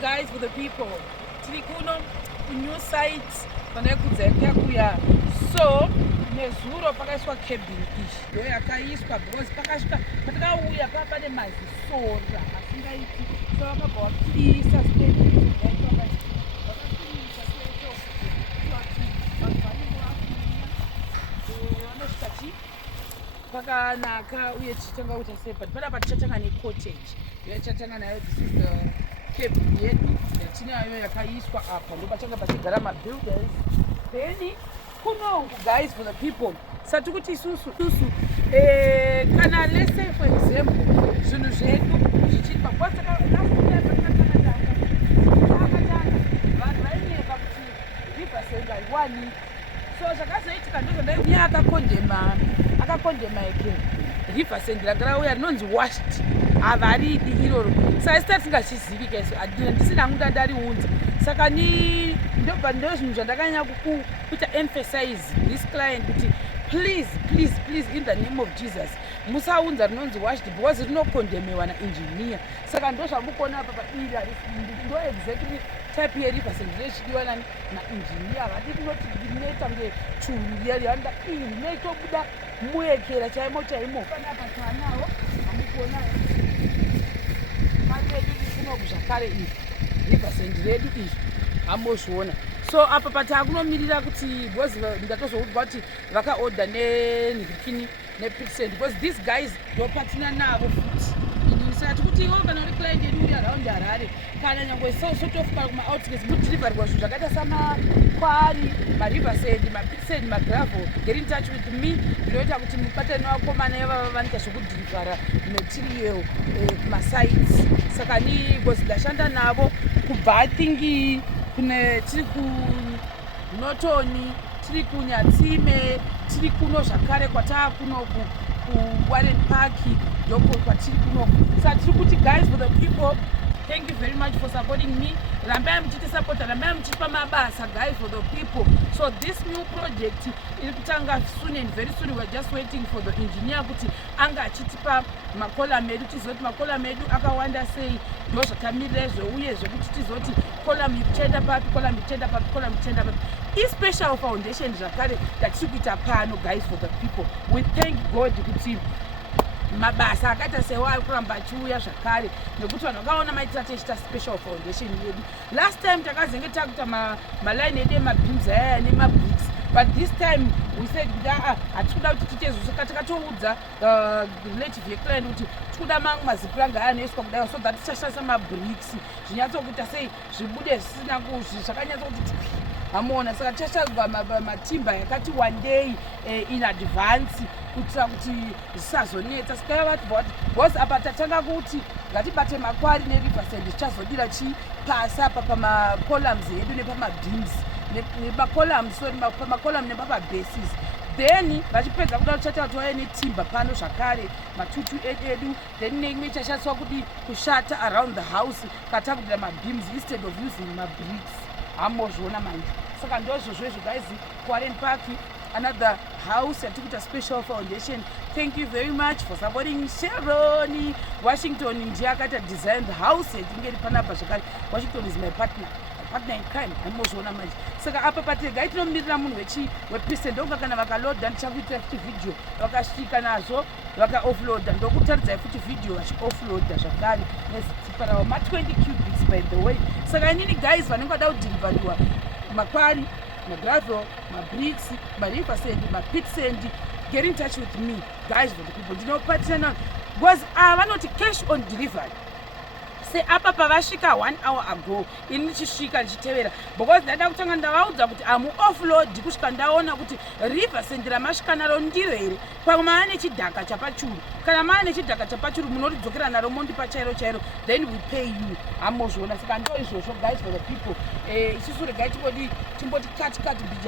guys, for the people. Tirikuno, new sites, panekudzeka kuya. So, nezuro pakaswa cabin ish. Yo yakaiswa because pakaswa patika uya papane mazisora asingaiti. So akabawa please sustain. Pakanaka uye tichitanga kuti separate panapa tichatanga necottage yachatanga nayo. This is the cabin yedu yatinayo yakaiswa apa ndo pachanga pachigara mabuilders. Then kuno guys, for the people sati kuti isusu kana let's say for example zvinhu zvedu zvichipa vanhu vaineka kuti Riversand haiwani. So zvakazoitika ndozvandaiuya akakondema eke Riversand rakarauya rinonzi washed havaridi iroro. Saka isita tisingachizivi kaiso handisina hangu ndandariunza. Saka ndobva ndo zvinhu zvandakanyanya kuita emphasize this client kuti please in the name of Jesus musaunza rinonzi washed because rinokondemewa naengineer. Saka ndo zvamukuona apa padira ndo exactly type yeRiversand rechidiwa naengineer. Havadi kunoti ndinoita ngechuvyarihanda iyi ndinoitobuda muekera chaimo panapa tanawo hamukuona maredu rikunoku zvakare izvi Riversand redu izvi hamozviona. So apa pataakunomirira kuti because ndatozoudzwa kuti vakaorder nepitsand because these guys ndopatina navo futi sati kuti iwo kana uri client yedu uri around Harare kana nyangwe sotofukara kuma-outskirts mudhirivharirwa zvinhu zvakaita samakwari, maRiversand, mapitsand, magravel. Get in touch with me zvinoita kuti mubatane nevakomana ivava vanoita zvokudhirivhara material kumasites. Saka because ndashanda navo kubva thingi tiri kunotoni, tiri kunyatsime, tiri kuno zvakare kwataakuno kuWarren Park ndoko kwatiri kunoku. Saka tiri kuti guys, for the people, thank you very much for supporting me. Rambai muchitisupport, rambai muchitipa mabasa guys, for the people. So this new project iri kutanga soon, and very soon we are just waiting for the engineer kuti anga achitipa makolam edu tizoti makolam edu akawanda sei ndo zvatamirira uye zvekuti tizoti kolam ichenda papi, kolam ichenda papi, kolam ichenda papi. Special foundation zvakare datiri kuita pano guys, for the people. We thank God kuti mabasa akaita sewayo kuramba achiuya zvakare nekuti vanhu vakaona maitira tichita special foundation yedu. Last time takazenge takuita maline edu emabeams aya nemabricks, but this time we said kuti hatikuda kuti tichezosoka takatoudza relative yeclient kuti tikuda mangu mazipuranga aya anoiswa kudai so that tichashandisa mabricks zvinyatsokuita sei zvibude zvisina zvakanyatsokuti hamuona. Saka tichashadzwa matimba yakati one day in advance kuitira kuti zvisazonetsa. Saka vati because apa tatanga kuti ngatibate makwari neRiversand zvichazodira chipasi apa pamacolumns edu nepamabeams pamacolumn nepamabases. Then vachipedza kuda kuchata toya netimba pano zvakare matutu edu. Then neimwe ichashandiswa kuti kushata around the house katagurira mabeams instead of using mabricks. Hamozviona manje. Saka ndozvozvo guys, Warren Park, another house yatikuita special foundation. Thank you very much for supporting Sharon. Washington ndiye akaita design the house yatinge iri panapa zvakare. Washington is my partner in crime. Hamozviona manje. Saka apa patega tinomirira munhu wepitsand ndonga kana vakaloda ndichakuitira futi video vakasvika nazvo vakaoffloada ndokutaridza futi video vachioffloada zvakare neziparawo ma20 cubics by the way. Saka inini guys vanenge vada kudhirivhariwa makwari, magravel, mabricks, maRiversand, mapitsand, get in touch with me guys, for the people. Ndinopatirana because vanoti cash on delivery. Se apa pavasvika 1 hour ago ini ndichisvika ndichitevera because ndada kutanga ndavaudza kuti amuoffload kusvika ndaona kuti Riversand ramasvika naro ndiro here. Pamwe maane chidhaka chapachuru, kana maane chidhaka chapachuru munoridzokera naro mondipa chairo then we pay you. Hamozviona. Saka ndo izvozvo guys, for the people. Isusu regai timboti cut bija.